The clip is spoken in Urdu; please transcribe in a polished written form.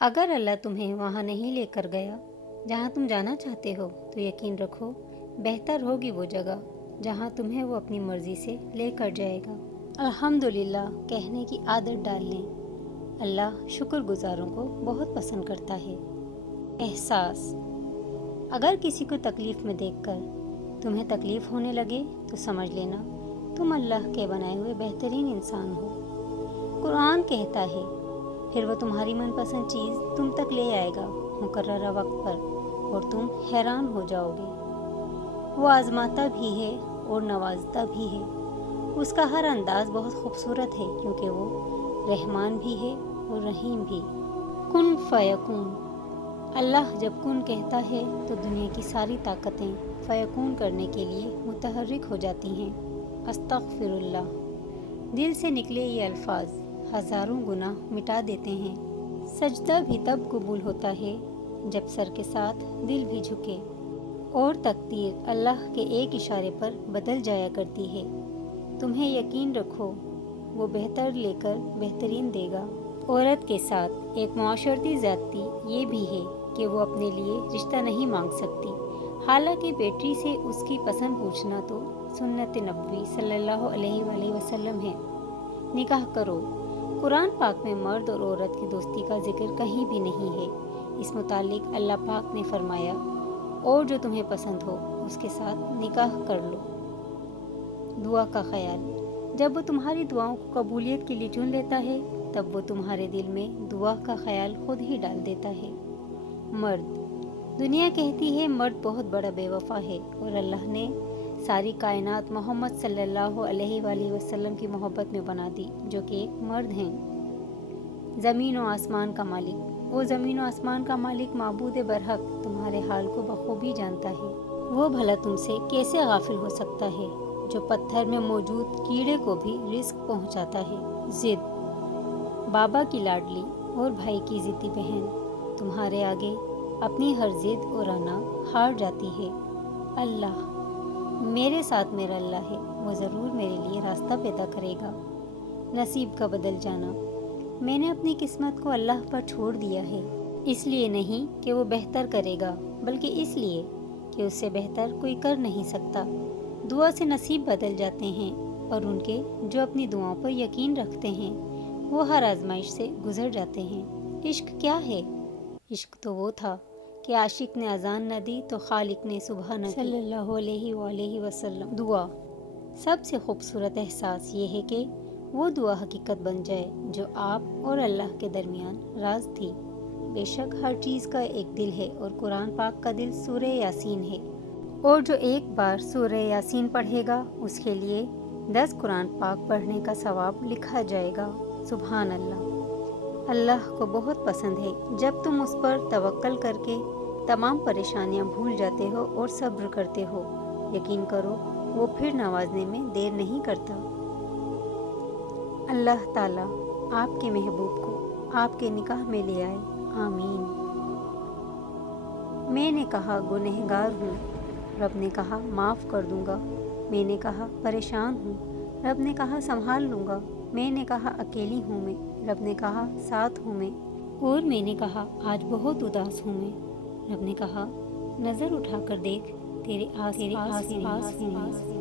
اگر اللہ تمہیں وہاں نہیں لے کر گیا جہاں تم جانا چاہتے ہو تو یقین رکھو بہتر ہوگی وہ جگہ جہاں تمہیں وہ اپنی مرضی سے لے کر جائے گا۔ الحمدللہ کہنے کی عادت ڈال لیں۔ اللہ شکر گزاروں کو بہت پسند کرتا ہے۔ احساس: اگر کسی کو تکلیف میں دیکھ کر تمہیں تکلیف ہونے لگے تو سمجھ لینا تم اللہ کے بنائے ہوئے بہترین انسان ہو۔ قرآن کہتا ہے پھر وہ تمہاری من پسند چیز تم تک لے آئے گا مقررہ وقت پر اور تم حیران ہو جاؤ گے۔ وہ آزماتا بھی ہے اور نوازتا بھی ہے۔ اس کا ہر انداز بہت خوبصورت ہے کیونکہ وہ رحمان بھی ہے اور رحیم بھی۔ کن فیکون: اللہ جب کن کہتا ہے تو دنیا کی ساری طاقتیں فیکون کرنے کے لیے متحرک ہو جاتی ہیں۔ استغفر اللہ: دل سے نکلے یہ الفاظ ہزاروں گناہ مٹا دیتے ہیں۔ سجدہ بھی تب قبول ہوتا ہے جب سر کے ساتھ دل بھی جھکے، اور تقدیر اللہ کے ایک اشارے پر بدل جایا کرتی ہے۔ تمہیں یقین رکھو وہ بہتر لے کر بہترین دے گا۔ عورت کے ساتھ ایک معاشرتی زیادتی یہ بھی ہے کہ وہ اپنے لیے رشتہ نہیں مانگ سکتی، حالانکہ بیٹی سے اس کی پسند پوچھنا تو سنت نبوی صلی اللہ علیہ وآلہ وسلم ہے۔ نکاح کرو: قرآن پاک میں مرد اور عورت کی دوستی کا ذکر کہیں بھی نہیں ہے۔ اس متعلق اللہ پاک نے فرمایا اور جو تمہیں پسند ہو اس کے ساتھ نکاح کر لو۔ دعا کا خیال: جب وہ تمہاری دعاؤں کو قبولیت کے لیے چن لیتا ہے تب وہ تمہارے دل میں دعا کا خیال خود ہی ڈال دیتا ہے۔ مرد: دنیا کہتی ہے مرد بہت بڑا بے وفا ہے اور اللہ نے ساری کائنات محمد صلی اللہ علیہ وآلہ وسلم کی محبت میں بنا دی جو کہ ایک مرد ہیں۔ زمین و آسمان کا مالک: وہ زمین و آسمان کا مالک معبود برحق تمہارے حال کو بخوبی جانتا ہے۔ وہ بھلا تم سے کیسے غافل ہو سکتا ہے جو پتھر میں موجود کیڑے کو بھی رزق پہنچاتا ہے۔ ضد: بابا کی لاڈلی اور بھائی کی ضدی بہن تمہارے آگے اپنی ہر ضد اور انا ہار جاتی ہے۔ اللہ: میرے ساتھ میرا اللہ ہے، وہ ضرور میرے لیے راستہ پیدا کرے گا۔ نصیب کا بدل جانا: میں نے اپنی قسمت کو اللہ پر چھوڑ دیا ہے، اس لیے نہیں کہ وہ بہتر کرے گا بلکہ اس لیے کہ اس سے بہتر کوئی کر نہیں سکتا۔ دعا سے نصیب بدل جاتے ہیں اور ان کے جو اپنی دعاؤں پر یقین رکھتے ہیں وہ ہر آزمائش سے گزر جاتے ہیں۔ عشق کیا ہے؟ عشق تو وہ تھا کہ عاشق نے اذان نہ دی تو خالق نے صبح نہ کی صلی اللہ علیہ وآلہ وسلم۔ دعا: سب سے خوبصورت احساس یہ ہے کہ وہ دعا حقیقت بن جائے جو آپ اور اللہ کے درمیان راز تھی۔ بے شک ہر چیز کا ایک دل ہے اور قرآن پاک کا دل سورہ یاسین ہے، اور جو ایک بار سورہ یاسین پڑھے گا اس کے لیے 10 قرآن پاک پڑھنے کا ثواب لکھا جائے گا۔ سبحان اللہ! اللہ کو بہت پسند ہے جب تم اس پر توکل کر کے تمام پریشانیاں بھول جاتے ہو اور صبر کرتے ہو۔ یقین کرو وہ پھر نوازنے میں دیر نہیں کرتا۔ اللہ تعالیٰ آپ کے محبوب کو آپ کے نکاح میں لے آئے، آمین۔ میں نے کہا گنہگار ہوں، رب نے کہا معاف کر دوں گا۔ میں نے کہا پریشان ہوں، رب نے کہا سنبھال لوں گا۔ میں نے کہا اکیلی ہوں میں، رب نے کہا ساتھ ہوں میں۔ اور میں نے کہا آج بہت اداس ہوں میں، رب نے کہا نظر اٹھا کر دیکھ تیرے آس پاس ہوں میں۔